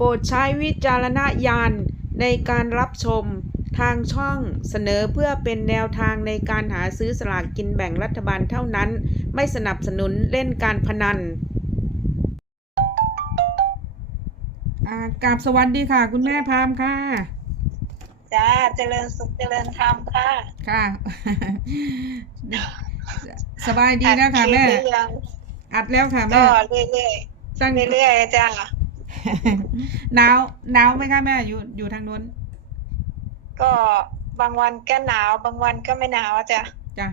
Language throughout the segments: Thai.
โปรดใช้วิจารณญาณในการรับชมทางช่องเสนอเพื่อเป็นแนวทางในการหาซื้อสลากกินแบ่งรัฐบาลเท่านั้น ไม่สนับสนุนเล่นการพนันอ่ากราบสวัสดีค่ะ คุณแม่พามค่ะ จ้าเจริญสุขเจริญธรรมค่ะ ค่ะ สบายดีนะค่ะแม่อัดลิปหรือยังอัดแล้วค่ะก็แม่เรื่อยตั้งๆเรื่อยๆจ้า หนาวหนาวไหมคะแม่อยู่อยู่ทางนู้น ก็บางวันก็หนาวบางวันก็ไม่หนาวจ้ะจ้ะ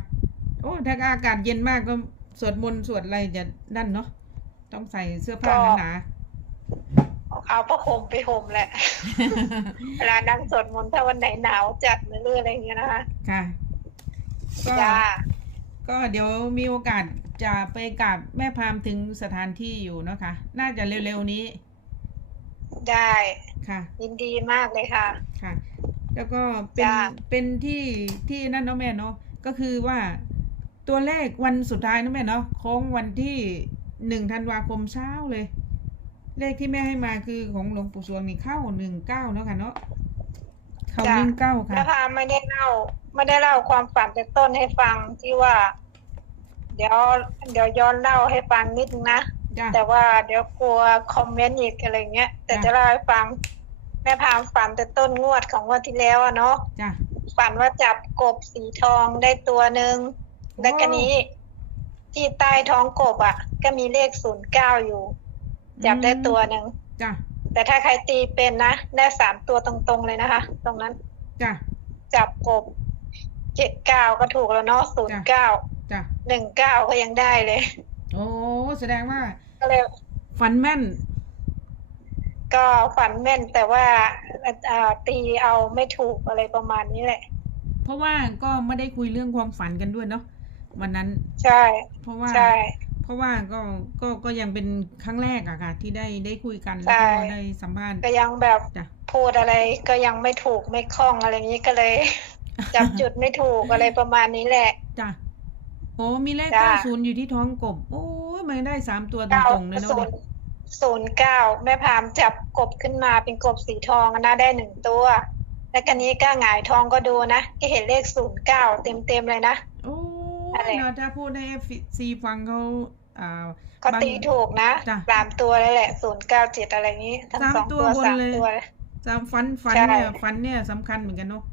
โอ้ถ้าอากาศเย็นมากก็สวดมนต์สวดอะไรจะนั่นเนาะต้องใส่เสื้อผ้าหนาเอาผ้าห่มไปห่มแหละ เวลานั่งสวดมนต์ถ้าวันไหนหนาวจัดหรืออะไรอย่างเงี้ยนะคะๆค่ะก็จ้าก็เดี๋ยวมีโอกาสจะไปกับแม่พามถึงสถานที่อยู่เนาะค่ะ น่าจะเร็วๆนี้ ได้ค่ะ ยินดีมากเลยค่ะ ค่ะ แล้วก็เป็นจ้ะ เป็นที่ที่นั่นเนาะแม่เนาะก็คือว่าตัวเลขวันสุดท้ายนะแม่เนาะโค้งวันที่หนึ่งธันวาคมเช้าเลย เลขที่แม่ให้มาคือของหลวงปู่สวงนี่เข้าหนึ่งเก้าเนาะค่ะเนาะเข้าหนึ่งเก้าแม่ค่ะพาไม่ได้เล่าไม่ได้เล่าความฝันแต่ต้นให้ฟังที่ว่า เดี๋ยว เดี๋ยวย้อนเล่าให้ฟังนิดนึงนะ จ้ะแต่ว่าเดี๋ยวกลัวคอมเมนต์อีกอะไรเงี้ย แต่จ้ะจะเล่าให้ฟัง แม่พามฝันแต่ต้นงวดของงวันที่แล้วอะเนาะจ้ะ ฝันว่าจับกบสีทองได้ตัวหนึ่งโอ้ และก็นี้ ที่ใต้ท้องกบอะก็มีเลขศูนย์เก้าอยู่ จับได้ตัวหนึ่งจ้ะแต่ถ้าใครตีเป็นนะได้สามตัวตรงๆเลยนะคะ ตรงนั้น จ้ะ จับกบเจ็ดเก้าก็ถูกแล้วเนาะศูนย์เก้าจ้ะ หนึ่งเก้าก็ยังได้เลย โอ้แสดงว่า ก็เลยฝันแม่น ก็ฝันแม่นแต่ว่าอ่าตีเอาไม่ถูกอะไรประมาณนี้แหละ เพราะว่าก็ไม่ได้คุยเรื่องความฝันกันด้วยเนาะวันนั้น ใช่ เพราะว่าใช่เพราะว่าก็ก็ก็ยังเป็นครั้งแรกอะค่ะ ที่ได้ได้คุยกันใช่แล้วก็ได้สัมภาษณ์ก็ยังแบบจ้ะพูดอะไรก็ยังไม่ถูกไม่คล่องอะไรอย่างนี้ก็เลย จับจุดไม่ถูกอะไรประมาณนี้แหละจ้ะ โอ้มีเลขจ้ะเก้าศูนย์อยู่ที่ท้องกบ โอ้ยมันได้สามตัวตเก้ารงๆเลยเนาะศูเนี่ยนย์ศูนย์เก้าแม่พามจับกบขึ้นมาเป็นกบสีทองนะได้หนึ่งตัว แล้วกันนี้ก็หงายทองก็ดูนะก็เห็นเลขศูนย์เก้าเต็มเต็มๆเลยนะ โอ้อะไรยเนาะถ้าพูดให้เอฟซีฟังเขาอ่าก็บางตีถูกนะจ้ะสามตัวเลยแหละศูนย์เก้าเจ็ดอะไรอย่างนี้ทั้งสามสองตัตัววบนสามเลยตัวเลยสามฟันฟันใช่เนี่ยฟันเนี่ยสำคัญเหมือนกันเนาะ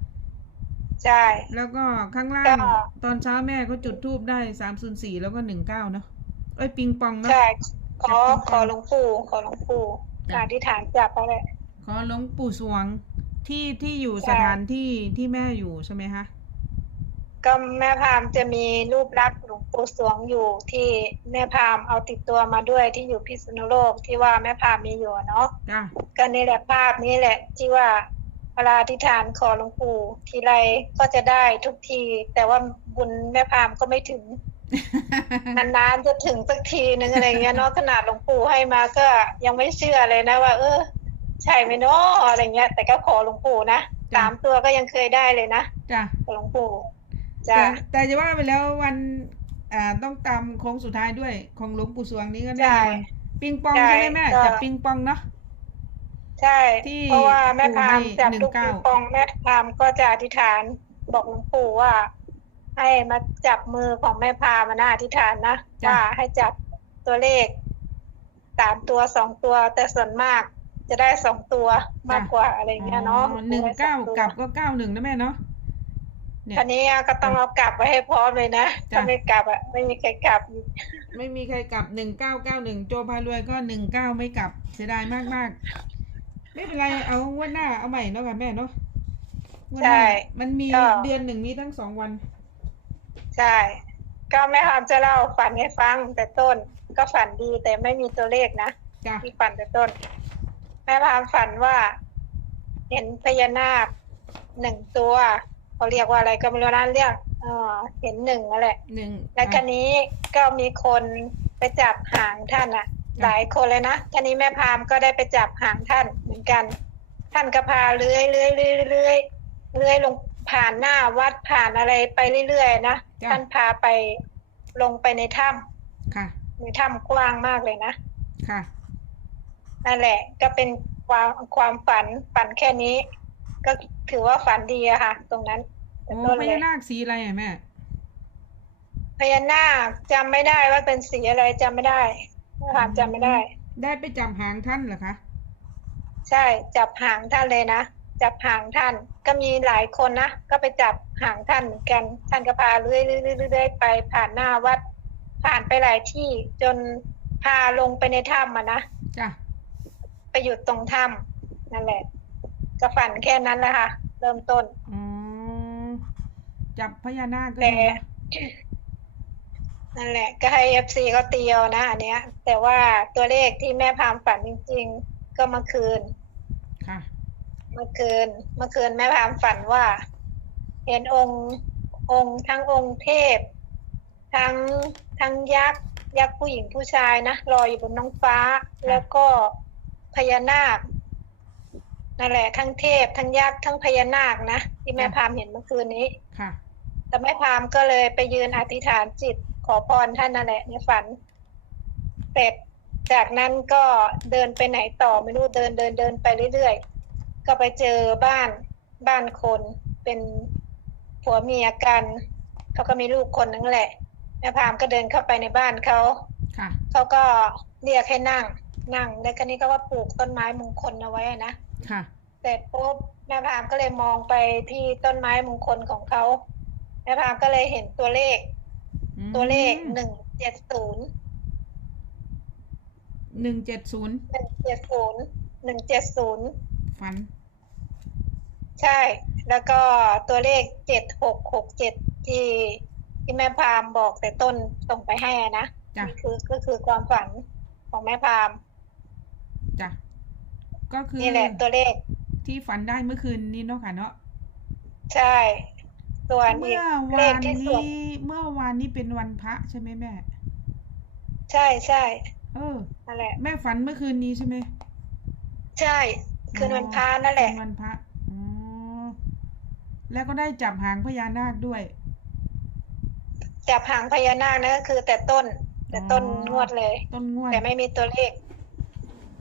ใช่ แล้วก็ข้างล่าง ก็ ตอนเช้าแม่ก็จุดทูบได้สามศูนย์สี่แล้วก็หนึ่งเก้าเนาะเอ้ยปิงปองเนาะ ใช่ ขอจับปิงปองขอหลวงปู่ขอหลวงปู่จ้ะ อธิษฐานจับเขาเลย ขอหลวงปู่สวงที่ที่อยู่ใช่สถานที่ที่แม่อยู่ใช่ไหมคะก็แม่พามจะมีรูปลักษณ์หลวงปู่สวงอยู่ที่แม่พามเอาติดตัวมาด้วยที่อยู่พิษณุโลกที่ว่าแม่พามมีอยู่อะเนาะ จ้ะก็นี่แหละภาพนี้แหละที่ว่า เวลาอธิษฐานขอหลวงปู่ทีไรก็จะได้ทุกที แต่ว่าบุญแม่พามก็ไม่ถึงนานๆจะถึงสักทีนึงอะไรเงี้ยเนาะขนาดหลวงปู่ให้มาก็ยังไม่เชื่อเลยนะว่า เออ ใช่ไหมเนาะอะไรเงี้ย แต่ก็ขอหลวงปู่นะจ้ะสามตัวก็ยังเคยได้เลยนะจ้ะขอหลวงปู่จ้ะแต่แต่จะว่าไปแล้ววันอ่าต้องตามโค้งสุดท้ายด้วยของหลวงปู่สวงนี้ก็แน่ใช่นอนปิงปองใช่ใช่ไหมแม่ก็จับปิงปองเนาะ ใช่ที่เพราะว่าแม่พามปู่ให้จับหนึ่งลูกเก้าปิงปองแม่พามก็จะอธิษฐานบอกหลวงปู่ว่า ให้มาจับมือของแม่พามนะอธิษฐานนะว่าให้จับตัวเลขสามตัวสองตัว แต่ส่วนมากจะได้สองตัวมากกว่าอะไรเงี้ยเนาะอ๋อหนึ่งเก้ากับก็เก้าหนึ่งนะแม่เนาะเนี่ยทีนี้ก็ต้องเอากลับไว้ให้พร้อมเลยนะจ้ะถ้าไม่กลับอะไม่มีใครกลับ ไม่มีใครกลับหนึ่งเก้าเก้าหนึ่งโจพารวยก็หนึ่งเก้าไม่กลับเสียดายมากมากๆ ไม่เป็นไรเอางวดหน้าเอาใหม่เนาะค่ะแม่เนาะงวดหน้าใช่มันมีก็ เดือนหนึ่งมีทั้งสองวัน ใช่ ก็แม่พามจะเล่าฝันให้ฟังแต่ต้น ก็ฝันดีแต่ไม่มีตัวเลขนะ จ้ะที่ฝันแต่ต้น แม่พามฝันว่า เห็นพญานาคหนึ่งตัวเขาเรียกว่าอะไรก็ไม่รู้นะเรียกเออเห็นหนึ่งนั่นแหละ หนึ่งแล้วคันนี้ก็มีคนไปจับหางท่านอะ หลายคนเลยนะคันนี้แม่พามก็ได้ไปจับหางท่านเหมือนกัน ท่านก็พาเลื้อยเลื้อยเลื้อยเลื้อยเลื้อยลงผ่านหน้าวัดผ่านอะไรไปเรื่อยๆนะจ้ะท่านพาไปลงไปในถ้ค่ะำในถ้ำกว้างมากเลยนะค่ะนั่นแหละ ก็เป็นความความฝันฝันแค่นี้ ก็ถือว่าฝันดีอะค่ะ ตรงนั้นโอ้ต้นพเลญายนาคสีอะไรอะแม่พญานาคจำไม่ได้ว่าเป็นสีอะไรจำไม่ได้ ค่ะจำไม่ได้ ได้ไปจับหางท่านเหรอคะ ใช่จับหางท่านเลยนะ จับหางท่าน ก็มีหลายคนนะ ก็ไปจับหางท่านเหมือนกัน ท่านก็พาเรื่อยๆเรื่อยๆไปผ่านหน้าวัด ผ่านไปหลายที่จนพาลงไปในถ้ำอะนะจ้ะไปหยุดตรงถ้ำนั่นแหละก็ฝันแค่นั้นแหละค่ะ เริ่มต้นอ๋อจับพญานาคก็แต่มี นะนั่นแหละ ก็ให้เอฟซีเขาเตียวนะอันเนี้ย แต่ว่าตัวเลขที่แม่พามฝันจริง ๆ ก็เมื่อคืน ค่ะ เมื่อคืน เมื่อคืนแม่พามฝันว่า เห็นองค์องค์ทั้งองค์เทพ ทั้งทั้งยักษ์ยักษ์ผู้หญิงผู้ชายนะลอยอยู่บนน้องฟ้า แล้วก็พญานาคนั่นแหละ ทั้งเทพ ทั้งยักษ์ทั้งพญานาคนะที่แม่พามเห็นเมื่อคืนนี้ค่ะ แต่แม่พามก็เลยไปยืนอธิษฐานจิต ขอพรท่านนั่นแหละในฝันเสร็จจากนั้นก็เดินไปไหนต่อไม่รู้เดินเดินเดินไปเรื่อยๆ ก็ไปเจอบ้านบ้านคนเป็นผัวเมียกันเขาก็มีลูกคนนึงแหละแม่พามก็เดินเข้าไปในบ้านเขาค่ะเขาก็เรียกให้นั่ง นั่งแล้วก็นี่ก็ว่าปลูกต้นไม้มงคลเอาไว้นะค่ะเสร็จปุ๊บแม่พามก็เลยมองไปที่ต้นไม้มงคลของเขาแม่พามก็เลยเห็นตัวเลขอืม ตัวเลขหนึ่งเจ็ดศูนย์หนึ่งเจ็ดศูนย์หนึ่งเจ็ดศูนย์หนึ่งเจ็ดศูนย์ฝัน ใช่ แล้วก็ตัวเลขเจ็ดหกหกเจ็ดที่ที่แม่พามบอกแต่ต้นส่งไปให้อะนะจ้ะนี่คือก็คือความฝันของแม่พามจ้ะก็คือนี่แหละตัวเลขที่ฝันได้เมื่อคืนนี้เนาะค่ะเนาะใช่ ส่วนอีเมื่กอเลวาขนที่สวดนี้เมื่อวานนี้เป็นวันพระใช่ไหมแม่ ใช่ใช่เออ นั่นแหละ แม่ฝันเมื่อคืนนี้ใช่ไหมใช่ คืนวันพระนั่นแหละคืนวันพระอ๋อแล้วก็ได้จับหางพญานาคด้วย จับหางพญานาคนะก็คือ แต่ต้น แต่ต้นอ๋อ งวดเลย ต้นงวดแต่ไม่มีตัวเลข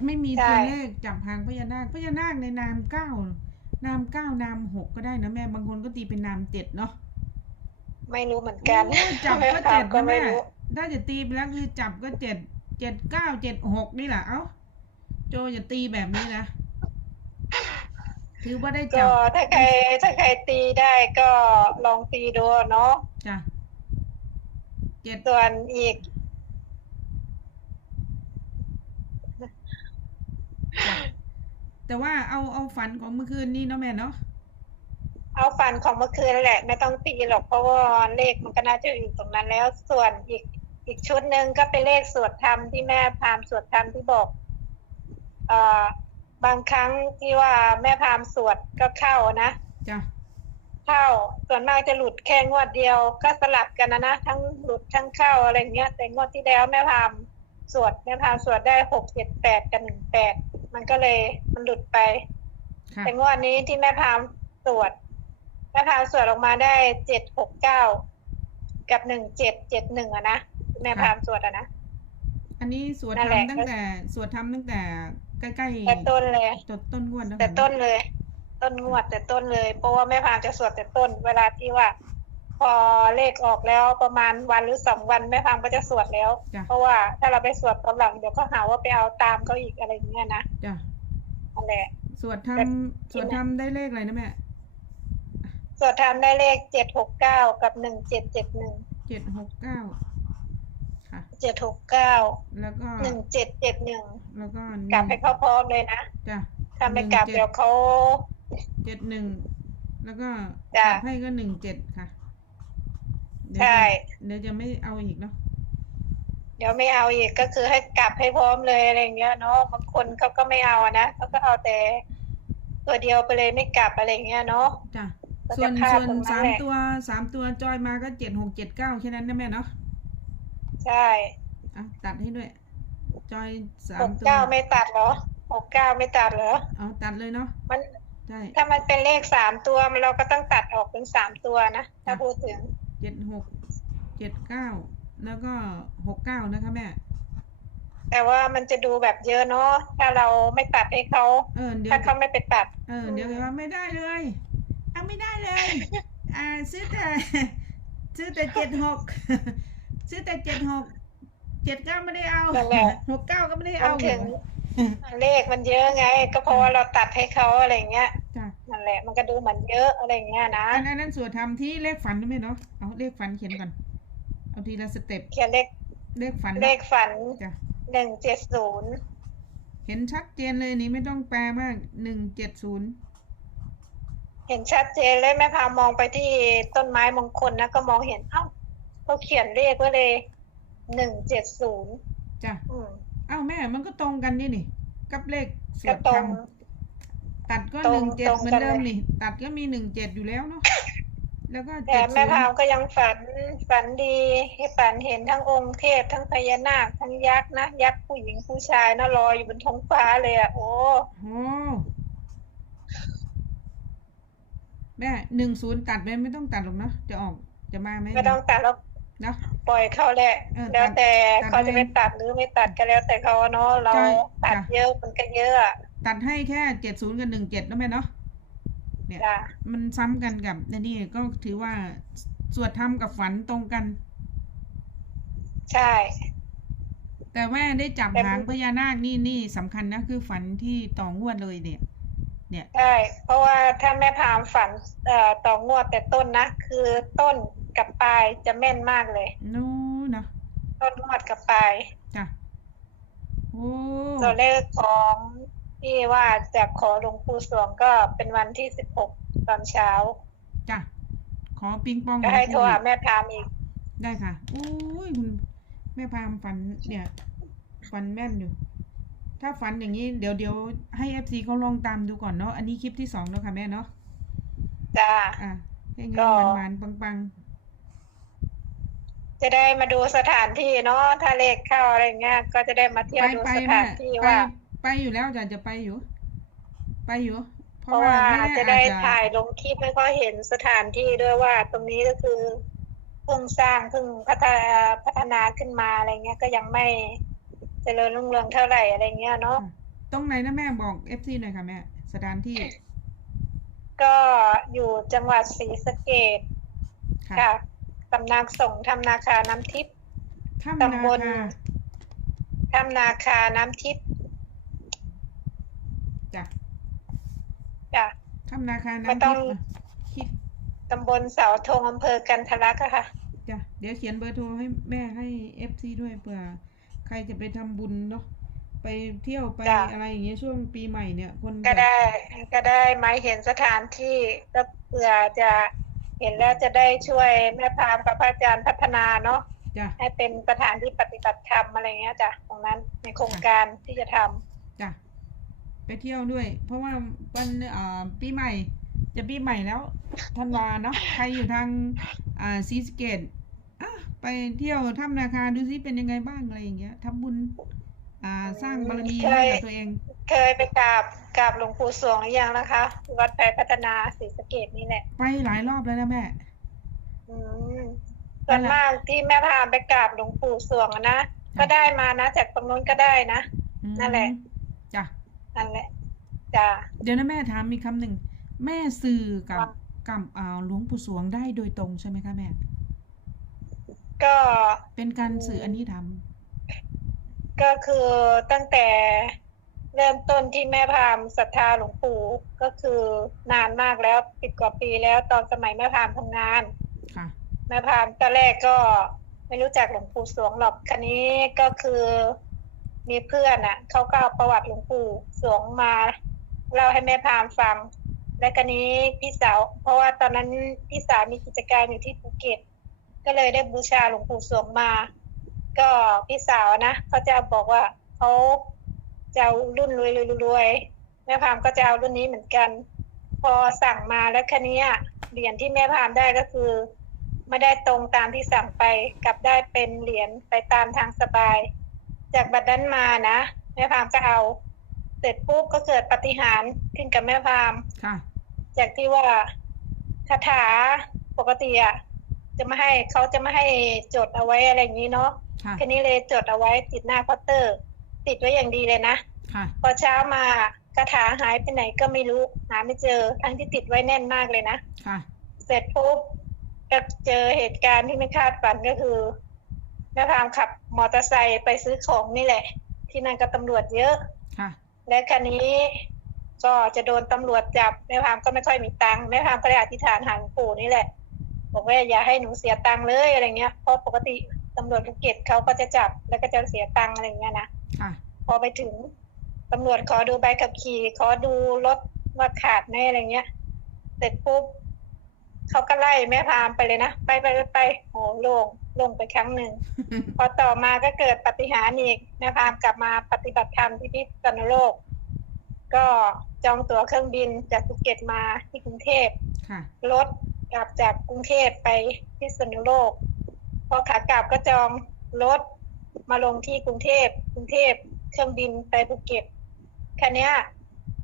ไม่มีใช่ ตัวเลขจับหางพญานาคพญานาคในนามเก้า นามเก้านามหกก็ได้นะแม่บางคนก็ตีเป็นนามเจ็ดเนาะไม่รู้เหมือนกันโอ้จับแม่ก็พาเจ็มดก็นะไม่แม่รู้ถ้าจะตีไปแล้วคือจับก็เจ็ดเจ็ดเก้าเจ็ดหกนี่แหละเอ้าโจอย่าตีแบบนี้นะถือว่าได้จัก็บถ้าใครถ้าใครตีได้ก็ลองตีดูเนาะจ้ะเจ็ดส่วนอีก แต่ว่าเอาเอาฝันของเมื่อคืนนี้เนาะแม่เนาะเอาฟันของเมื่อคืนนั่นแหละ ไม่ต้องตีหรอกเพราะว่าเลขมันก็น่าจะอยู่ตรงนั้นแล้วส่วนอีกอีกชุดหนึ่งก็เป็นเลขสวดธรรมที่แม่พามสวดธรรมที่บอกเอ่อบางครั้งที่ว่าแม่พามสวดก็เข้านะจ้ะเข้าส่วนมากจะหลุดแค่งวดเดียว ก็สลับกันนะนะทั้งหลุดทั้งเข้าอะไรเงี้ย แต่งวดที่แล้วแม่พามสวดแม่พามสวดได้หกเจ็ดแปดกับหนึ่งแปดมันก็เลย มันหลุดไปค่ะแต่งวดนี้ที่แม่พามสวดแม่พามสวดออกมาได้เจ็ดหกเก้ากับหนึ่งเจ็ดเจ็ดหนึ่งอะนะที่แม่พามสวดอะนะอันนี้สวดนั่นแหละทำตั้งแต่สวดทำตั้งแต่ใกล้แต่ต้นเลยๆจดต้นงวดแล้วแต่ต้นเลย ต้นงวดแต่ต้นเลยเพราะว่าแม่พามจะสวดแต่ต้น เวลาที่ว่า พอเลขออกแล้วประมาณวันหรือสองวันแม่พามก็จะสวดแล้วจ้ะเพราะว่าถ้าเราไปสวดตอนหลังเดี๋ยวก็หาว่าไปเอาตามเขาอีกอะไรอย่างเงี้ยนะจ้ะ นั่นแหละ สวดทแต่ำสวดทำได้เลขอะไรนะแม่ สวดทำได้เลขเจ็ดหกเก้ากับหนึ่งเจ็ดเจ็ดหนึ่งเจ็ดหกเก้าค่ะเจ็ดหกเก้าแล้วก็หนึ่งเจ็ดเจ็ดหนึ่งแล้วก็กลับให้เขาพร้อมเลยนะจ้ะถ้าไม่กลับเดี๋ยวเขาเจ็ดหนึ่งแล้วก็จ้ะกลับให้ก็หนึ่งเจ็ดค่ะเดี๋ยวใช่จะเดี๋ยวจะไม่เอาอีกเนาะ เดี๋ยวไม่เอาอีกก็คือให้กลับให้พร้อมเลยอะไรอย่างเงี้ยเนาะบางคนเขาก็ไม่เอาอะนะเขาก็เอาแต่ตัวเดียวไปเลยไม่กลับอะไรอย่างเงี้ยเนาะจ้ะก็ส่วจะนพลาดส่วนตรงนั้นสามแหละตัวสามตัวจอยมาก็เจ็ดหกเจ็ดเก้าแค่นั้นนะแม่เนาะใช่อะตัดให้ด้วย จอยสาหมกตัวเก้าไม่ตัดเหรอหกเก้าไม่ตัดเหรอเอาตัดเลยเนาะมันใช่ถ้ามันเป็นเลขสามตัวมันเราก็ต้องตัดออกเป็นสามตัวนะถ้าจ้ะพูดถึงเจ็ดหกเจ็ดเก้า แล้วก็หกเก้านะคะแม่ แต่ว่ามันจะดูแบบเยอะเนาะถ้าเราไม่ตัดให้เขาเออเดี๋ยวถ้าเขาไม่ไปตัดเออเดี๋ยวว่าไม่ได้เลยอะไม่ได้เลย อ่าซื้อแต่ ซื้อแต่เจ็ดหกซื้อแต่เจ็ดหกเจ็ดเก้าไม่ได้เอานั่นแหละหกเก้าก็ไม่ได้มัเอานถึงเลขมันเยอะไง ก็เพราะว่าเราตัดให้เขาอะไรเงี้ยจ้ะนั่นแหละมันก็ดูเหมือนเยอะอะไรเงี้ยนะอันนั้นนั้นส่วนทำที่เลขฝันได้ไหมเนาะเอาเลขฝันเขียนก่อน เอาทีละสเต็ปเขียนเลขเลขฝันเลขฝันจ้ะหนึ่งเจ็ดศูนย์เห็นชัดเจนเลยนี่ไม่ต้องแปลมากหนึ่งเจ็ดศูนย์เห็นชัดเจนเลยแม่พามองไปที่ต้นไม้มงคลนะก็มองเห็นเอ้าเขาเขียนเลขไว้เลยหนึ่งเจ็ดศูนย์จ้ะอืมเอ้าแม่มันก็ตรงกันนี่นี่ กับเลขสก็วดตรธงรรมตัดก็ตหรงนึ่งเจ็ดตรงเหมือนกันเดิมเลยนี่ ตัดก็มีหนึ่งเจ็ดอยู่แล้วเนาะ แล้วก็แต่เจ็ดแม่ศูนพามย์ก็ยังฝันฝันดีให้ฝันเห็นทั้งองค์เทพทั้งพญานาคทั้งยักษ์นะยักษ์ผู้หญิงผู้ชายนะลอยอยู่บนท้องฟ้าเลยอะโอ้โอ้แม่หนึ่งศูนย์ตัดไหมไม่ต้องตัดหรอกเนาะจะออกจะมาไหมไม่ต้องตัดแล้วเนาะปล่อยเขาแหละเออแล้วแต่ตัดเขาจะไม่ตัดหรือไม่ตัดก็แล้วแต่เขาเนาะเราใช่ตัดจ้ะเยอะมันก็เยอะอะ ตัดให้แค่เจ็ดศูนย์กับหนึ่งเจ็ดแล้วแม่เนาะ เนี่ยจ้ะมันซ้ำกันกับในนี่ก็ถือว่าสวดธรรมกับฝันตรงกัน ใช่ แต่แม่ได้จับแต่หางพญานาคนี่นี่สำคัญนะคือฝันที่ต่องวดเลยเนี่ย เนี่ยใช่เพราะว่าถ้าแม่พามฝันเอ่อต่องวดแต่ต้นนะคือต้นกับปลายจะแม่นมากเลยนู้นเนาะต้นงวดกับปลายจ้ะโอ้ตัวเลขของ ที่ว่าจะขอหลวงปู่สวงก็เป็นวันที่สิบหกตอนเช้า จ้ะ ขอปิงปองก็ให้หลวงโทรปู่หาแม่พามอีก ได้ค่ะโอ้ยคุณแม่พามฝันเนี่ยฝันแม่นอยู่ ถ้าฝันอย่างนี้เดี๋ยวเดี๋ยวให้เอฟซีเขาลองตามดูก่อนเนาะ อันนี้คลิปที่สองแล้วค่ะแม่เนาะ จ้า อะให้ก็เงินหวานๆปังจะได้มาดูสถานที่เนาะถ้าเลขเข้าอะไรเงี้ย ก็จะได้มาๆเที่ยวไปดูไปสแม่ถานที่ไปว่า ไปอยู่แล้วจ้ะจะไปอยู่ ไปอยู่ เพเพราะราะว่าว่าไม่แน่จะอาได้จจะถ่ายลงคลิปให้เขาเห็นสถานที่ด้วยว่าตรงนี้ก็คือเพิ่งสร้างเพิ่งพัฒนาพัฒนาขึ้นมาอะไรเงี้ยก็ยังไม่เจริญรุ่งเรืองเท่าไหร่อะไรเงี้ยเนาะตรงไหนนะแม่บอกเอฟซีหน่อยค่ะแม่สถานที่ก็อยู่จังหวัดศรีสะเกษค่ะค่ะสำนักสงฆ์ธรรมนาคาน้ำทิพย์ ถ้ำนาตำบล คาธรรมนาคาน้ำทิพย์ จ้ะ จ้ะถ้ำนาคาไม่น้ำต้ทิองพย์นะคิดตำบลเสาธงอำเภอกันทะลักอะค่ะ จ้ะเดี๋ยวเขียนเบอร์โทรให้แม่ให้เอฟซีด้วยเผื่อใครจะไปทำบุญเนาะไปเที่ยวไปจ้ะ อะไรอย่างเงี้ยช่วงปีใหม่เนี่ยคนก็แบบได้ก็ได้มาเห็นสถานที่ก็เผื่อจะเห็นแล้วจะได้ช่วยแม่พรามกับพระอาจารย์พัฒนาเนาะจ้ะให้เป็นสถานที่ปฏิบัติธรรมอะไรเงี้ยจ้ะตรงนั้นในโครงการที่จะทำจ้ะ ไปเที่ยวด้วย เพราะว่าวันอ่าปีใหม่ จะปีใหม่แล้วธันวาเนาะใครอยู่ทางอ่าซีสะเกตอะไปเที่ยวถ้ำนาคาดูซิเป็นยังไงบ้างอะไรอย่างเงี้ยทำบุญอ่าสร้างบารมีให้กับตัวเอง เคยไปกราบกราบหลวงปู่สวงหรือยังนะคะ วัดไผ่พัฒนาศรีสะเกดนี่แหละ ไปหลายรอบแล้วนะแม่อืมส่วนมากที่แม่พาไปกราบหลวงปู่สวงอะนะ ก็ได้มานะจากตรงนู้นก็ได้นะอืมนั่นแหละจ้ะ นั่นแหละจ้ะเดี๋ยวนะแม่ถามมีกคำหนึ่ง แม่สื่อกับว่ากับอ่าหลวงปู่สวงได้โดยตรงใช่ไหมคะแม่ ก็เป็นการสื่ออันนี้ทก็คือตั้งแต่เริ่มต้นที่แม่พามศรัทธาหลวงปู่ก็คือนานมากแล้วสิบกว่าปีแล้วตอนสมัยแม่พามทำงานำค่ะแม่พามตอนแรกก็ไม่รู้จักหลวงปู่สวงหรอกคันนี้ก็คือ มีเพื่อนอะเขาก็เอาประวัติหลวงปู่สวงมาเล่าให้แม่พามฟัง และคันนี้พี่สาว เพราะว่าตอนนั้นพี่สาวมีกิจการอยู่ที่ภูเก็ต ก็เลยได้บูชาหลวงปู่สวงมา ก็พี่สาวนะเขาจะบอกว่าเขาจะเอารุ่นรวยรวยๆแม่พามก็จะเอารุ่นนี้เหมือนกัน พอสั่งมาแล้วคันนี้เหรียญที่แม่พามได้ก็คือไม่ได้ตรงตามที่สั่งไปกลับได้เป็นเหรียญไปตามทางสบาย จากบัดนั้นมานะแม่พามก็เอา เสร็จปุ๊บก็เกิดปาฏิหารย์ขึ้นกับแม่พามค่ะ จากที่ว่าคาถาปกติอะจะไม่ให้เขาจะไม่ให้จดเอาไว้อะไรอย่างนี้เนาะค่ะแค่นี้เลยจดเอาไว้ติดหน้าเคาน์เตอร์ ติดไว้อย่างดีเลยนะ ค่ะ พอเช้ามากระถาหายไปไหนก็ไม่รู้หาไม่เจอ ทั้งที่ติดไว้แน่นมากเลยนะ ค่ะ เสร็จปุ๊บก็เจอเหตุการณ์ที่ไม่คาดฝันก็คือ แม่พามขับมอเตอร์ไซค์ไปซื้อของนี่แหละ ที่นั่นก็ตำรวจเยอะค่ะ และคันนี้ก็จะโดนตำรวจจับแม่พามก็ไม่ค่อยมีตังค์แม่พามก็เลยอธิษฐานหาหลวงปู่นี่แหละ บอกว่าอย่าให้หนูเสียตังค์เลยอะไรเงี้ยเพราะปกติตำรวจภูเก็ตเขาก็จะจับแล้วก็จะเสียตังค์อะไรเงี้ยนะค่ะ พอไปถึงตำรวจขอดูใบขับขี่ ขอดูรถว่าขาดไหมอะไรเงี้ย เสร็จปุ๊บ เขาก็ไล่แม่พามไปเลยนะ ไปไปไปไปโหโล่งโล่งไปครั้งหนึ่ง พอต่อมาก็เกิดปาฏิหารย์อีกแม่พามกลับมาปฏิบัติธรรมที่พิษณุโลก ก็จองตั๋วเครื่องบินจากภูเก็ตมาที่กรุงเทพค่ะรถกลับจากกรุงเทพไปพิษณุโลก พอขากลับก็จองรถมาลงที่กรุงเทพกรุงเทพเครื่องบินไปภูเก็ตคันนี้ย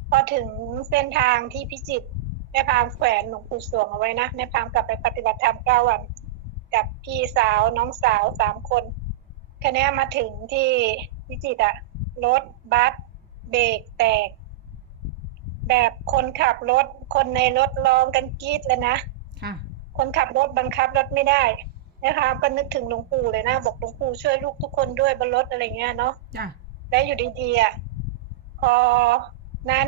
พอถึงเส้นทางที่พิจิตรแม่พามแขวนหลวงปู่สวงเอาไว้นะแม่พามกลับไปปฏิบัติธรรมเก้าวัน กับพี่สาวน้องสาวสามคนคันนี้ยมาถึงที่พิจิตรอะรถบัสเบรกแตก แบบคนขับรถ คนในรถร้องกันกรีดเลยนะค่ะคนขับรถบังคับรถไม่ได้นะคะก็นึกถึงหลวงปู่เลยนะ บอกหลวงปู่ช่วยลูกทุกคนด้วยบนรถอะไรเงี้ยเนาะจ้ะแล้วอยู่ดีๆอะพอนั้น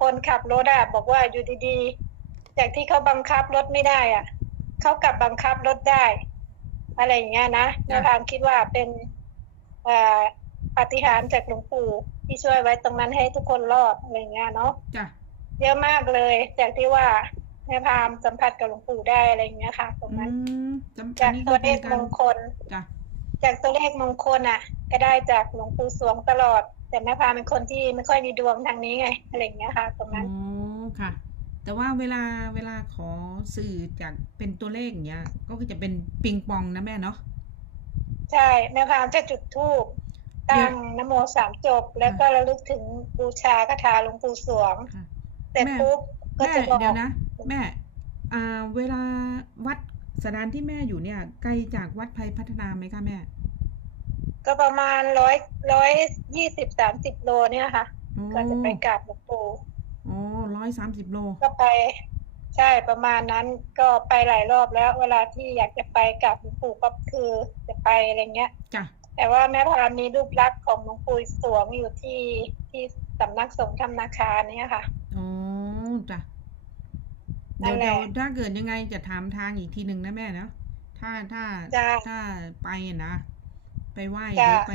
คนขับรถอะบอกว่าอยู่ดีๆ จากที่เขาบังคับรถไม่ได้อะเขากลับบังคับรถได้ อะไรอย่างเงี้ยนะแม่พามคิดว่าเป็นเอ่อปาฏิหาริย์จากหลวงปู่ที่ช่วยไว้ตรงนั้นให้ทุกคนรอดอะไรอย่างเงี้ยเนาะจ้ะเยอะมากเลย จากที่ว่าแม่พามสัมผัสกับหลวงปู่ได้อะไรอย่างเงี้ยค่ะ ตรงอืนั้นมจำอัจากนนี้ตัก็วเลเป็นขกามรงคลจ้ะจากตัวเลขมงคลอะ ก็ได้จากหลวงปู่สวงตลอด แต่แม่พามเป็นคนที่ไม่ค่อยมีดวงทางนี้ไงอะไรอย่างเงี้ยค่ะ ตรงอ๋นั้นอค่ะ แต่ว่าเวลาเวลาขอสื่อจากเป็นตัวเลขอย่างเงี้ย ก็คือจะเป็นปิงปองนะแม่เนาะใช่แม่พามจะจุดธูปตั้งนโมสามจบ แล้วก็ระลึกถึงบูชาคาถาหลวงปู่สวงค่ะเสร็จแม่ปุ๊บก็แม่จะบอกเดี๋ยวนะ แม่อ่าเวลาวัดสถานที่แม่อยู่เนี่ย ไกลจากวัดไพพัฒนาไหมคะแม่ ก็ประมาณร้อยร้อยยี่สิบสามสิบโลเนี่ยค่ะอ๋อก็จะไปกราบหลวงปู่ อ๋อร้อยสามสิบโล ก็ไปใช่ประมาณนั้นก็ไปหลายรอบแล้ว เวลาที่อยากจะไปกราบหลวงปู่ก็คือจะไปอะไรเงี้ยจ้ะแต่ว่าแม่พามมีรูปลักษณ์ของหลวงปู่สวงอยู่ที่ที่สำนักสงฆ์ธรรมนาคาเนี่ยค่ะอ๋อจ้ะนั่เดี๋ยวนแหละเดี๋ยวถ้าเกิดยังไงจะถามทางอีกทีหนึ่งนะแม่เนาะถ้าถ้าจ้ะถ้าไปอะนะ ไปไหว้หจ้ะรือไป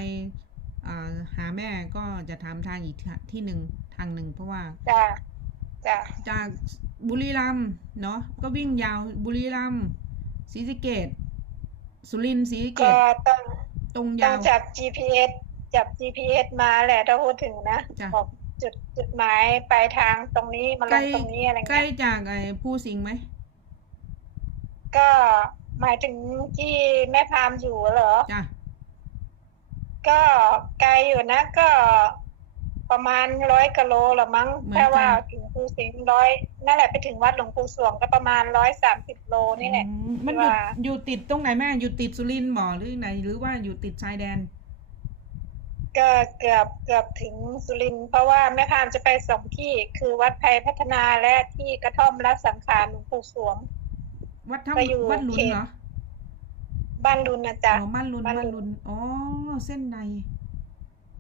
อ่าหาแม่ก็จะถามทางอีกที่หนึ่งทางหนึ่งเพราะว่า จ้ะจ้ะจากบุรีรัมย์เนาะก็วิ่งยาวบุรีรัมย์ศรีสะเกดสุรินทร์ศรีสะเกก็ดต้องตรงต้ยาองว จับ GPS จับ GPS มาแหละถ้าพูดถึงนะจ้ะ บอกจุดจุดหมายปลายทางตรงนี้มาลใกล้งตรงนี้อะไรใกล้เงี้ยจากไอ้ผู้สิงห์ไหมก็หมายถึงที่แม่พามอยู่เหรอ จ้ะก็ไกลอยู่นะ ก็ ประมาณร้อยกิโลละมั้งถ้าว่าถึงภูสิงห์ร้อยนั่นแหละไปถึงวัดหลวงปู่สวงก็ประมาณร้อยสามสิบโลนี่แหละอืมมันอยู่ว่าอยู่ติดตรงไหนแม่อยู่ติดสุรินทร์บ่หรือไหน หรือว่าอยู่ติดชายแดนก็เกือบเกือบถึงสุรินทร์เพราะว่าแม่พามจะไปสองที่คือวัดไพพัฒนาและที่กระท่อมรัสังขารหลวงปู่สวง วัดไปอยู่ถ้ำวัดหลุนเขตเหรอบ้านรุนนะจ๊ะอ๋อบ้านลุนบ้านบ้านลุลุนนอ๋อเส้นใน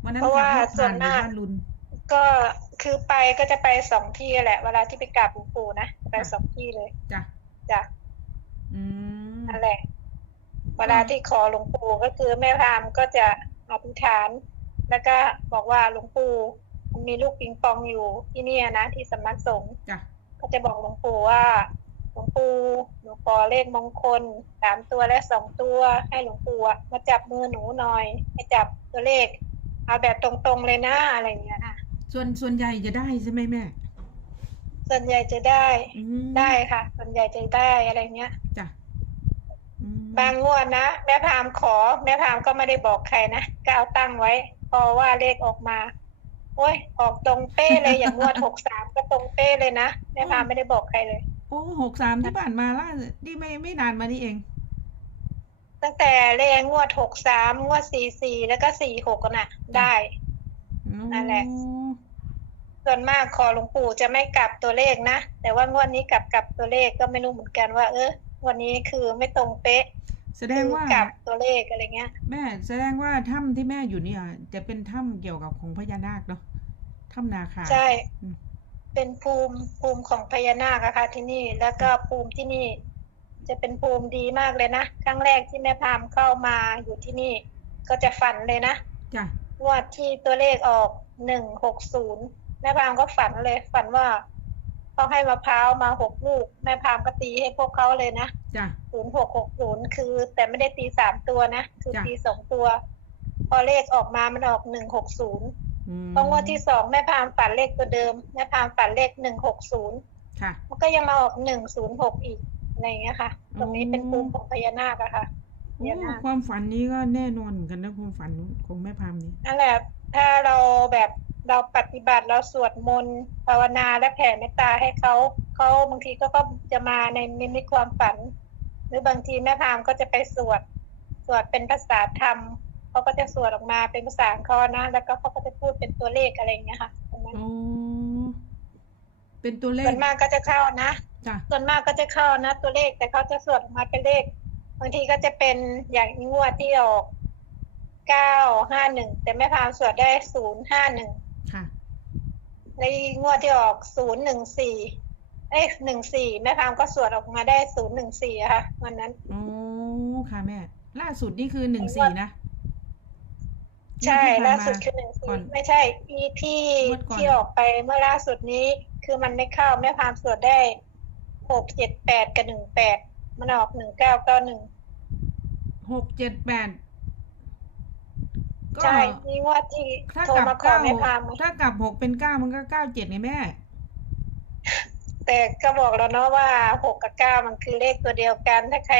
วันนั้นเพราะขับว่ารถส่วผ่านนไปมากบ้านลุนก็คือไปก็จะไปสองที่แหละ เวลาที่ไปกราบหลวงปู่นะไปจ้ะสองที่เลยจ้ะจ้ะอืมนั่นแหละเวลาที่ขอหลวงปู่ก็คือแม่พามก็จะอธิษฐาน แล้วก็บอกว่าหลวงปู่มันมีลูกปิงปองอยู่ที่เนี่ยนะที่สำนักสงฆ์จ้ะก็จะบอกหลวงปู่ว่าหลวงปู่หนูขอเลขมงคลสามตัวและสองตัว ให้หลวงปู่อะมาจับมือหนูหน่อยให้จับตัวเลข เอาแบบตรงๆเลยนะอะไรอย่างเงี้ยนะส่วนส่วนใหญ่จะได้ใช่ไหมแม่ ส่วนใหญ่จะได้อืมได้ค่ะ ส่วนใหญ่จะได้อะไรเงี้ย จ้ะอืมบางงวดนะแม่พามขอ แม่พามก็ไม่ได้บอกใครนะก็เอาตั้งไว้ พอว่าเลขออกมาโอ้ยออกตรงเป๊ะเลยอย่างงวด หกสามก็ตรงเป๊ะเลยนะแม่พามไม่ได้บอกใครเลยโอ้หกสามที่ผ่านมาล่าสุดนี่ไม่ไม่นานมานี่เอง ตั้งแต่เลขงวดหกสามงวดสี่สี่แล้วก็สี่หกน่ะ ได้ นั่นแหละ ส่วนมากขอหลวงปู่จะไม่กลับตัวเลขนะ แต่ว่างวดนี้กลับกลับตัวเลขก็ไม่รู้เหมือนกันว่า เออวันนี้คือไม่ตรงเป๊ะแสดงว่าคือกลับตัวเลขอะไรเงี้ย แม่แสดงว่าถ้ำที่แม่อยู่เนี่ย จะเป็นถ้ำเกี่ยวกับของพญานาคเนาะถ้ำนาคาใช่อืมเป็นภูมิภูมิของพญานาคอะค่ะที่นี่ แล้วก็ภูมิที่นี่ จะเป็นภูมิดีมากเลยนะครั้งแรกที่แม่พามเข้ามาอยู่ที่นี่ ก็จะฝันเลยนะจ้ะงวดที่ตัวเลขออกหนึ่งหกศูนย์แม่พามก็ฝันเลย ฝันว่าเขาให้มะพร้าวมาหกลูก แม่พามก็ตีให้พวกเขาเลยนะจ้ะศูนย์หกหกศูนย์คือ แต่ไม่ได้ตีสามตัวนะคือจ้ะตีสองตัว พอเลขออกมามันออกหนึ่งหกศูนย์อืมพองวดที่สองแม่พามฝันเลขตัวเดิม แม่พามฝันเลขหนึ่งหกศูนย์ค่ะมันก็ยังมาออกหนึ่งศูนย์หกอีก อะไรอย่างเงี้ยค่ะ ตรงนี้เป็นภูมิของพญานาคอะค่ะพโอ้ญานาคความฝันนี้ก็แน่นอนเหมือนกันนะความฝันของแม่พามนี้นั่นแหละถ้าเราแบบเราปฏิบัติเราสวดมนต์ภาวนาและแผ่เมตตาให้เขาเขาบางทีก็ก็จะมาในนิมิตความฝัน หรือบางทีแม่พามก็จะไปสวด สวดเป็นภาษาธรรมเขาก็จะสวดออกมาเป็นภาษาของเขานะแล้วก็เขาก็จะพูดเป็นตัวเลขอะไรอย่างเงี้ยค่ะตรงนั้นโอ้ เป็นตัวเลส่ขวนมากก็จะเข้านะจ้ะส่วนมากก็จะเข้านะ ตัวเลขแต่เขาจะสวดออกมาเป็นเลขบางทีก็จะเป็นอย่างงวดที่ออกเก้าห้าหนึ่งแต่แม่พามสวดได้ศูนย์ห้าหนึ่งค่ะในงวดที่ออกศูนย์หนึ่งสี่เอ้ยหนึ่งสี่แม่พามก็สวดออกมาได้ศูนย์หนึ่งสี่ค่ะวันนั้นโอ้ค่ะแม่ ล่าสุดนี่คือหนึ่งสี่นะ ใช่ที่ผ่นล่ามาสุดคือหนึ่งสี่ก่อนไม่ใช่อีที่งวดก่อนที่ออกไปเมื่อล่าสุดนี้ คือมันไม่เข้าแม่พามสวดได้หกเจ็ดแปดกับหนึ่งแปดมันออกหนึ่งเก้าเก้าหนึ่งหกเจ็ดแปดก็ใช่นี่งวดที่ถ้าโทรกลับมาขอเก้าแม่พามถ้ากลับหกเป็นเก้ามันก็เก้าเจ็ดไงแม่ แต่ก็บอกแล้วเนาะว่าหกกับเก้ามันคือเลขตัวเดียวกัน ถ้าใคร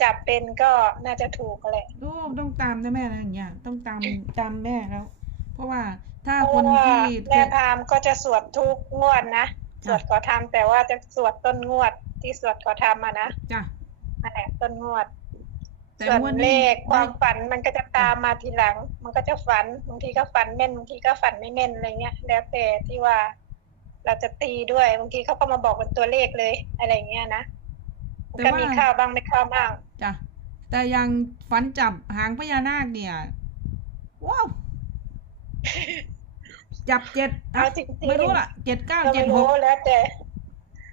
จับเป็นก็น่าจะถูกแหละโอ้ต้องตามนะแม่นะอย่างเงี้ยต้องตามตามแม่แล้ว เพราะว่า ถ้าเพคนราะว่าที่แม่พามก็จะสวดทุกงวดนะสจ้ะวดขอทำแต่ว่าจะสวดต้นงวดที่สวดขอทำอะนะจ้ะนั่นแหละต้นงวด แต่ส่วนงวันเลนี้ขความฝันมันก็จะตามมาทีหลัง มันก็จะฝันบางทีก็ฝันแม่นบางทีก็ฝันไม่แม่นอะไรเงี้ย แล้วแต่ที่ว่าเราจะตีด้วยบางทีเขาก็มาบอกเป็นตัวเลขเลยอะไรเงี้ยนะมันก็มีเข้าวบ้างไม่เข้าวบ้าง จ้ะแต่อยังฝันจับหางพญานาคเนี่ย ว้าว จับเจ็ดเอาจริงๆ ไม่รู้ล่ะเจ็ดเก้าก็เจ็ไม่ดหรู้กแล้วแต่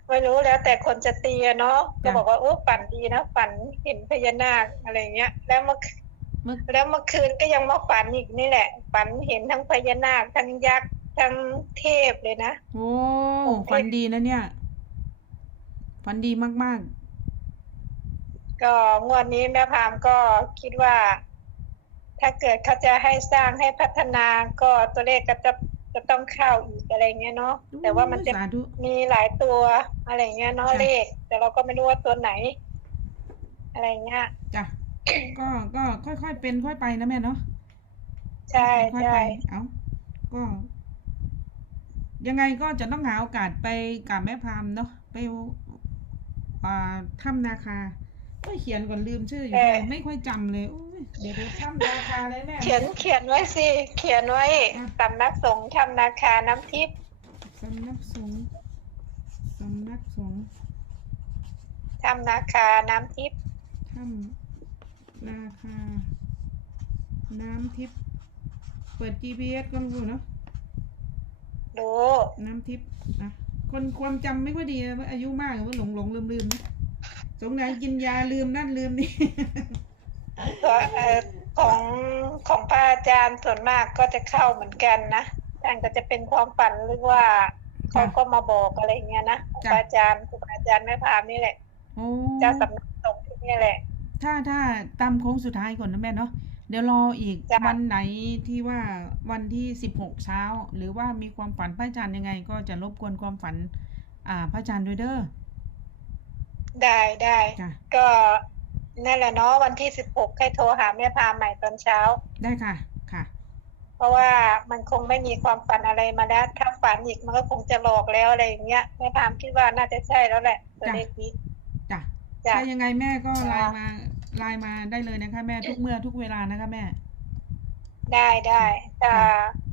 ไม่รู้แล้วแต่คนจะตีอะเนาะก็จ้ะบอกว่าโอ้ฝันดีนะฝันเห็นพญานาคอะไรเงี้ย แล้วเมื่อเมื่อแล้วเมื่อคืนก็ยังมาฝันอีกนี่แหละ ฝันเห็นทั้งพญานาคทั้งยักษ์ทั้งเทพเลยนะ โอ้โอเคฝันดีนะเนี่ยฝันดีมากก็งวดนี้แม่พามก็คิดว่า ถ้าเกิดเขาจะให้สร้างให้พัฒนาก็ตัวเลขก็จะ จะต้องเข้าอีกอะไรเงี้ยเนาะๆแต่ว่ามันจะสาธุมีหลายตัวอะไรเงี้ยเนาะค่ะเลข แต่เราก็ไม่รู้ว่าตัวไหน อะไรเงี้ยจ้ะก็ก็ค่อยๆเป็นค่อยไปนะแม่เนาะใช่ค่อยๆใช่ไปเอาก็ ยังไงก็จะต้องหาโอกาสไปกับแม่พามเนาะไปอ่าถ้ำนาคา ก็เขียนก่อนลืมชื่ออยู่เลยไม่ค่อยจำเลยโอ้ยเดี๋ยวดูถ้ำนาคาเลยแม่ เขียนเขียนไว้สิ เขียนไว้อะ สำนักสงฆ์ทำนาคาน้ำทิพย์สำนักสงฆ์สำนักสงฆ์ทำนาคาน้ำทิพย์ถ้ำนาคา น้ำทิพย์เปิด GPS ก็รู้เนาะดูน้ำทิพย์นะคนความจำไม่ค่อยดีนะอายุมากว่าหลงหลงลืมลืมนะ สงสัยกินยาลืมนั่นลืมนี่ตัวเอ่อของของพระอาจารย์ส่วนมากก็จะเข้าเหมือนกันนะท่านก็จะเป็นความฝันหรือว่าเขาก็มาบอกอะไรอย่างเงี้ยนะของพระอาจารย์ครูบาอาจารย์แม่พามนี่แหละโอ้เจ้าสำนักสงฆ์ที่นี่แหละ ถ้าถ้าตามโค้งสุดท้ายก่อนนะแม่เนาะเดี๋ยวรออีกจ้ะ วันไหนที่ว่าวันที่สิบหกเช้า หรือว่ามีความฝันพระอาจารย์ยังไง ก็จะรบกวนความฝัน อ่าพระอาจารย์ด้วยเด้อ ได้ได้จ้ะก็นั่นแหละเนาะวันที่สิบหกให้โทรหาแม่พามใหม่ตอนเช้า ได้ค่ะ ค่ะ เพราะว่ามันคงไม่มีความฝันอะไรมาแล้วถ้าฝันอีกมันก็คงจะหลอกแล้วอะไรอย่างเงี้ยแม่พามคิดว่าน่าจะใช่แล้วแหละตัวจ้ะเลขนี้จ้ะจ้ะ ถ้ายังไงแม่ก็ไลจ้ะน์มาไลน์มาได้เลยนะคะ แม่ทุกเมื่อทุกเวลานะคะแม่ ได้ได้ถ้าค่ะถ้า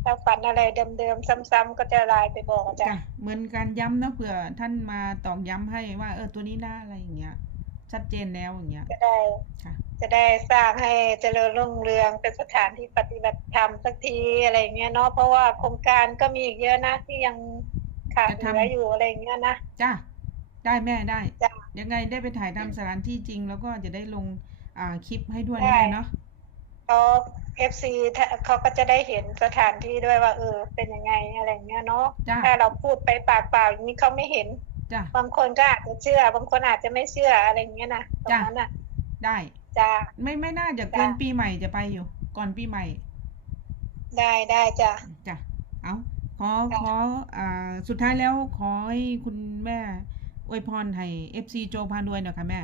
ถ้าฝันอะไรเดิมๆซ้ำๆก็จะไลน์ไปบอกอาจาจ้ะรย์เหมือนการย้ำเนาะเผื่อท่านมาตอกย้ำให้ว่า เออตัวนี้นะอะไรอย่างเงี้ย ชัดเจนแล้วอย่างเงี้ย จะได้ค่ะ จะได้สร้างให้เจริญรุ่งเรืองเป็นสถานที่ปฏิบัติธรรมสักทีอะไรอย่างเงี้ยเนาะเพราะว่าโครงการก็มีอีกเยอะนะที่ยังขาดเหลืออยู่อะไรอย่างเงี้ยนะจ้ะได้แม่ได้จ้ะยังไงได้ไปถ่ายทำสถานที่จริง แล้วก็จะได้ลงอ่าคลิปให้ด้วยได้นะแม่เนาะ เขาเอฟซีเขาก็จะได้เห็นสถานที่ด้วยว่า เออ เป็นยังไงอะไรอย่างเงี้ยเนาะจ้ะ ถ้าเราพูดไปปากเปล่าอย่างนี้เขาไม่เห็น จ้ะ บางคนก็อาจจะเชื่อ บางคนอาจจะไม่เชื่ออะไรอย่างเงี้ยนะตรงจ้ะนั้นอะได้ จ้า ไม่ไม่น่าจะเกินจ้ะ ปีใหม่จะไปอยู่ ก่อนปีใหม่ ได้ได้จ้ะจ้ะ เอาขอจ้ะ ขออ่าสุดท้ายแล้วขอให้คุณแม่อวยพรให้เอฟซีโจพารวยหน่อยค่ะแม่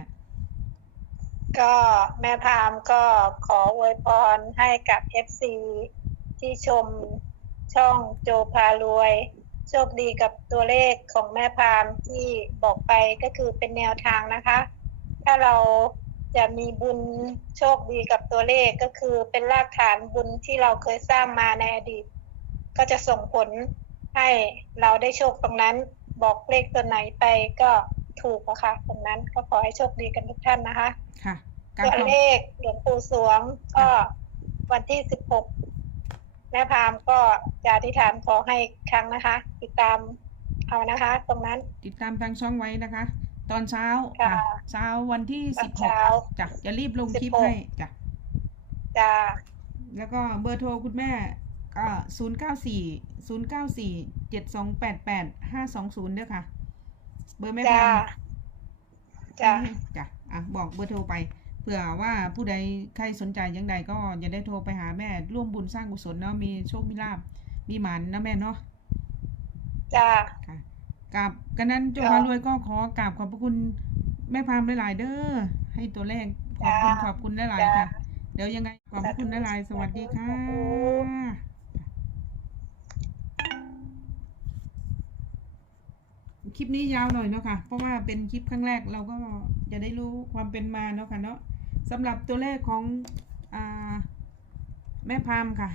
ก็แม่พามก็ขออวยพรให้กับเอฟซีที่ชมช่องโจพารวย โชคดีกับตัวเลขของแม่พามที่บอกไปก็คือเป็นแนวทางนะคะ ถ้าเราจะมีบุญโชคดีกับตัวเลขก็คือเป็นรากฐานบุญที่เราเคยสร้างมาในอดีต ก็จะส่งผลให้เราได้โชคตรงนั้น บอกเลขตัวไหนไปก็ ถูกอะค่ะตรงนั้นก็ขอให้โชคดีกันทุกท่านนะคะ ค่ะกราบตัวขอบเลขหลวงปู่สวงก็วันที่สิบหกแม่พามก็จะอธิษฐานขอให้อีกครั้งนะคะ ติดตามเอานะคะ ตรงนั้นติดตามทางช่องไว้นะคะ ตอนเช้าค่ะอะเช้าวันที่ตอสินบหกเช้าจ้ะจะรีบลงคลิป16ให้จ้ะจะแล้วก็เบอร์โทรคุณแม่ก็ศูนย์เก้าสี่ศูนย์เก้าสี่เจ็ดสองแปดแปดห้าสองศูนย์ด้วยค่ะเบอร์แม่จะพามจะจ้ะอะบอกเบอร์โทรไปเผื่อว่าผู้ใดใครสนใจยังใดก็จะได้โทรไปหาแม่ ร่วมบุญสร้างกุศลเนาะมีโชคมีลาบมีหมันนะแม่เนาะจะค่ะกับกันนั้นโจค่ะพารวยก็ขอกราบขอบพระคุณแม่พามหลายๆเด้อให้ตัวเลขขอบคุณจ้าขอบคุณหลายๆค่ะ เดี๋ยวยังไงขอบพระคุณหลายๆสวัสดีค่ะ คลิปนี้ยาวหน่อยเนาะค่ะ เพราะว่าเป็นคลิปครั้งแรกเราก็จะได้รู้ความเป็นมาเนาะค่ะเนาะสำหรับตัวเลขของอแม่พามค่ะ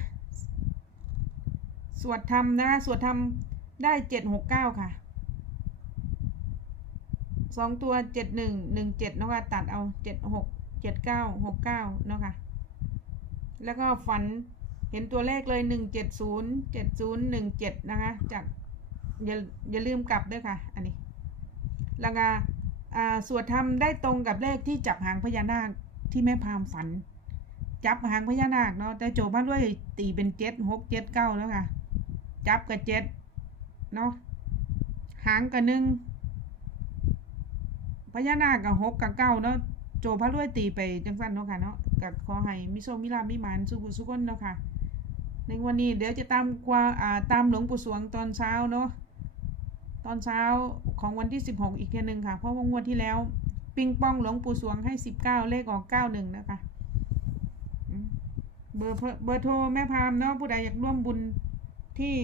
สวดธรรมนะคะสวดธรรมได้เจ็ดหกเก้าค่ะสองตัวเจ็ดหนึ่งหนึ่งเจ็ดเนาะค่ะตัดเอาเจ็ดหกเจ็ดเก้าหกเก้าเนาะค่ะ แล้วก็ฝันเห็นตัวเลขเลยหนึ่งเจ็ดศูนย์เจ็ดศูนย์หนึ่งเจ็ดนะคะ จาก อย่าอย่าลืมกลับด้วยค่ะ อันนี้แล้วก็อ่าสวดธรรมได้ตรงกับเลขที่จับหางพญานาคที่แม่พามฝัน จับหางพญานาคเนาะแต่โจบ้านด้วยตีเป็นเจ็ดหกเจ็ดเก้าแล้วค่ะ จับกับเจ็ดเนาะหางกับหนึ่งพญานาคกับหกกับเก้าเนาะโจพระรวยตีไปจังสั้นเนาะค่ะเนาะกับขอให้มิโซมิลามิมานสุบุสุกนเนาะค่ะในวันนี้เดี๋ยวจะตามกว่าตามหลวงปู่สวงตอนเช้าเนาะ อนเช้าของวันที่สิบหกอีกเทียหนึ่งค่ะ เพราะว่างวดที่แล้ว ปิงป้องหลวงปู่สวงให้สิบเก้าเลขออกเก้าหนึ่งนะคะ เบอร์เบอร์โทรแม่พามเนาะผู้ใดอยากร่วมบุญที่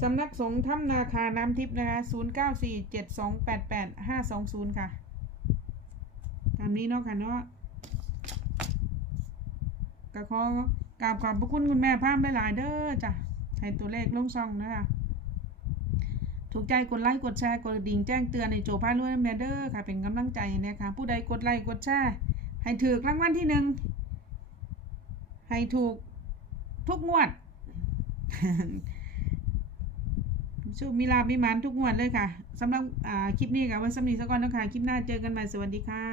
สำนักสงฆ์ถ้ำนาคาน้ำทิพย์นะคะศูนย์เก้าสี่เจ็ดสองแปดแปดห้าสองศูนย์ค่ะ ตามนี้เนาะค่ะเนาะก็ขอกราบขอบพระคุณคุณแม่พามหลายๆเด้อจ้ะให้ตัวเลขลงซองนะคะ ถูกใจกดไลค์กดแชร์กดดิ่งแจ้งเตือนในโจพาด้วยแมเดอร์ค่ะ เป็นกำลังใจนะคะผู้ใดกดไลค์กดแชร์ให้ถือรางวัลที่หนึ่งให้ถูกทุกงวดชูมีลาบมีมันทุกงวดเลยค่ะสำหรับอ่าคลิปนี้ค่ะวันสำนีสักก่อนนะคะคลิปหน้าเจอกันใหม่สวัสดีค่ะ